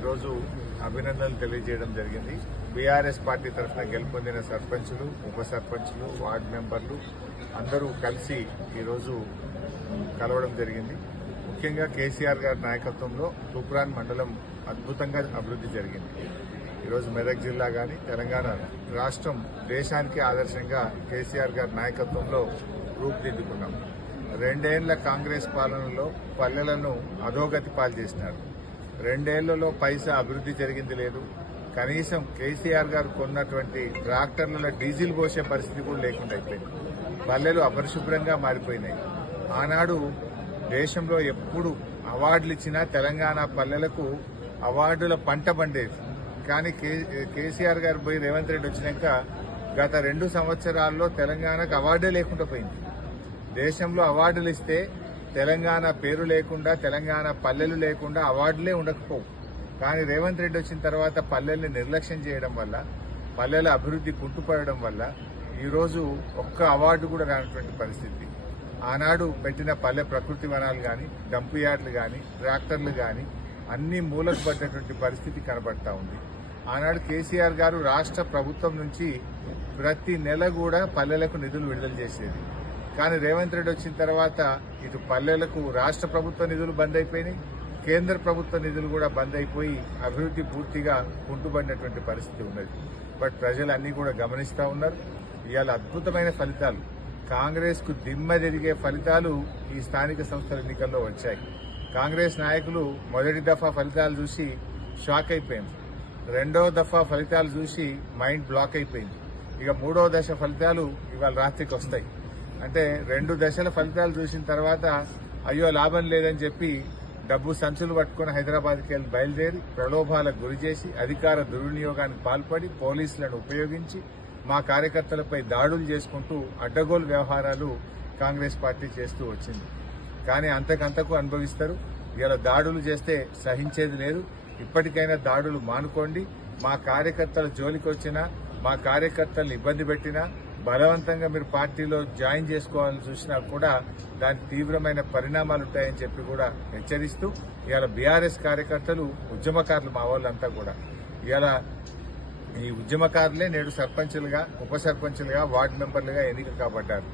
ఈరోజు అభినందనలు తెలియజేయడం జరిగింది. బీఆర్ఎస్ పార్టీ తరఫున గెలుపొందిన సర్పంచులు ఉప సర్పంచులు వార్డు మెంబర్లు అందరూ కలిసి ఈరోజు కలవడం జరిగింది. ముఖ్యంగా కేసీఆర్ గారి నాయకత్వంలో తూప్రాన్ మండలం అద్భుతంగా అభివృద్ధి జరిగింది. ఈరోజు మెదక్ జిల్లా కానీ తెలంగాణ రాష్ట్రం దేశానికి ఆదర్శంగా కేసీఆర్ గారి నాయకత్వంలో రూపుదిద్దుకున్నాం. రెండేళ్ళ కాంగ్రెస్ పాలనలో పల్లెలను అధోగతి పాలు చేసినారు. రెండేళ్ళలో పైసా అభివృద్ధి జరిగింది లేదు. కనీసం కేసీఆర్ గారు కొన్నటువంటి ట్రాక్టర్లలో డీజిల్ పోసే పరిస్థితి కూడా లేకుండా అయిపోయింది. పల్లెలు అపరిశుభ్రంగా మారిపోయినాయి. ఆనాడు దేశంలో ఎప్పుడు అవార్డులు ఇచ్చినా తెలంగాణ పల్లెలకు అవార్డుల పంట పండేది. కానీ కే- కేసీఆర్ గారు పోయి రేవంత్ రెడ్డి వచ్చినాక గత రెండు సంవత్సరాల్లో తెలంగాణకు అవార్డే లేకుండా పోయింది. దేశంలో అవార్డులు ఇస్తే తెలంగాణ పేరు లేకుండా తెలంగాణ పల్లెలు లేకుండా అవార్డులే ఉండకపోవు. కానీ రేవంత్ రెడ్డి వచ్చిన తర్వాత పల్లెల్ని నిర్లక్ష్యం చేయడం వల్ల పల్లెల అభివృద్ధి కుంటుపడడం వల్ల ఈరోజు ఒక్క అవార్డు కూడా రానటువంటి పరిస్థితి. ఆనాడు పెట్టిన పల్లె ప్రకృతి వనాలు కానీ డంపు యార్డ్లు కానీ ట్రాక్టర్లు కానీ అన్ని మూలకు పడ్డటువంటి పరిస్థితి కనబడతా ఉంది. ఆనాడు కేసీఆర్ గారు రాష్ట్ర ప్రభుత్వం నుంచి ప్రతి నెల కూడా పల్లెలకు నిధులు విడుదల చేసేది. కానీ రేవంత్ రెడ్డి వచ్చిన తర్వాత ఇటు పల్లెలకు రాష్ట్ర ప్రభుత్వ నిధులు బంద్ అయిపోయినాయి. కేంద్ర ప్రభుత్వ నిధులు కూడా బంద్ అయిపోయి అభివృద్ధి పూర్తిగా కుంటుపడినటువంటి పరిస్థితి ఉన్నది. బట్ ప్రజలు అన్ని కూడా గమనిస్తూ ఉన్నారు. ఇవాళ అద్భుతమైన ఫలితాలు. కాంగ్రెస్కు దిమ్మ ఫలితాలు ఈ స్థానిక సంస్థల ఎన్నికల్లో వచ్చాయి. కాంగ్రెస్ నాయకులు మొదటి దఫా ఫలితాలు చూసి షాక్ అయిపోయింది. రెండో దఫా ఫలితాలు చూసి మైండ్ బ్లాక్ అయిపోయింది. ఇక మూడో దశ ఫలితాలు ఇవాళ రాత్రికి వస్తాయి. అంటే రెండు దశల ఫలితాలు చూసిన తర్వాత అయ్యో లాభం లేదని చెప్పి డబ్బు సంచులు పట్టుకుని హైదరాబాద్కి వెళ్ళి బయలుదేరి ప్రలోభాలకు గురి చేసి అధికార దుర్వినియోగానికి పాల్పడి పోలీసులను ఉపయోగించి మా కార్యకర్తలపై దాడులు చేసుకుంటూ అడ్డగోలు వ్యవహారాలు కాంగ్రెస్ పార్టీ చేస్తూ వచ్చింది. కానీ అంతకంతకు అనుభవిస్తారు. ఇలా దాడులు చేస్తే సహించేది లేదు. ఇప్పటికైనా దాడులు మానుకోండి. మా కార్యకర్తల జోలికి వచ్చినా మా కార్యకర్తలను ఇబ్బంది పెట్టినా బలవంతంగా మీరు పార్టీలో జాయిన్ చేసుకోవాలని చూసినా కూడా దాని తీవ్రమైన పరిణామాలు ఉంటాయని చెప్పి కూడా హెచ్చరిస్తూ ఇవాళ బీఆర్ఎస్ కార్యకర్తలు ఉద్యమకారులు మా వాళ్ళంతా కూడా. ఇవాళ ఈ ఉద్యమకారులే నేడు సర్పంచులుగా ఉప సర్పంచులుగా వార్డు మెంబర్లుగా ఎన్నిక కాబడ్డారు.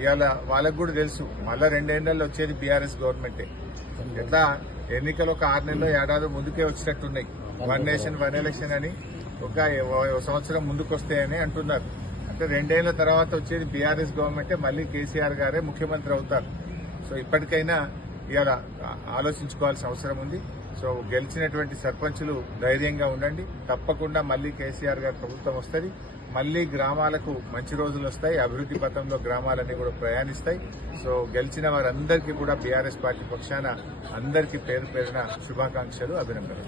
ఇవాళ వాళ్ళకు కూడా తెలుసు మళ్ళా రెండేళ్ళలో వచ్చేది బీఆర్ఎస్ గవర్నమెంటే. ఎట్లా? ఎన్నికలు ఒక ఆరు నెలలో ఏడాది ముందుకే వచ్చినట్టున్నాయి. వన్ నేషన్ వన్ ఎలక్షన్ అని ఒక సంవత్సరం ముందుకు వస్తాయని అంటున్నారు. రెండేళ్ళ తర్వాత వచ్చేది బీఆర్ఎస్ గవర్నమెంటే మళ్ళీ కేసీఆర్ గారే ముఖ్యమంత్రి అవుతారు. సో ఇప్పటికైనా ఇవాళ ఆలోచించుకోవాల్సిన అవసరం ఉంది. సో గెలిచినటువంటి సర్పంచులు ధైర్యంగా ఉండండి. తప్పకుండా మళ్ళీ కేసీఆర్ గారి ప్రభుత్వం వస్తుంది. మళ్ళీ గ్రామాలకు మంచి రోజులు వస్తాయి. అభివృద్ధి పథంలో గ్రామాలన్నీ కూడా ప్రయాణిస్తాయి. సో గెలిచిన వారందరికీ కూడా బీఆర్ఎస్ పార్టీ పక్షాన అందరికీ పేరు పేరున శుభాకాంక్షలు అభినందనలు.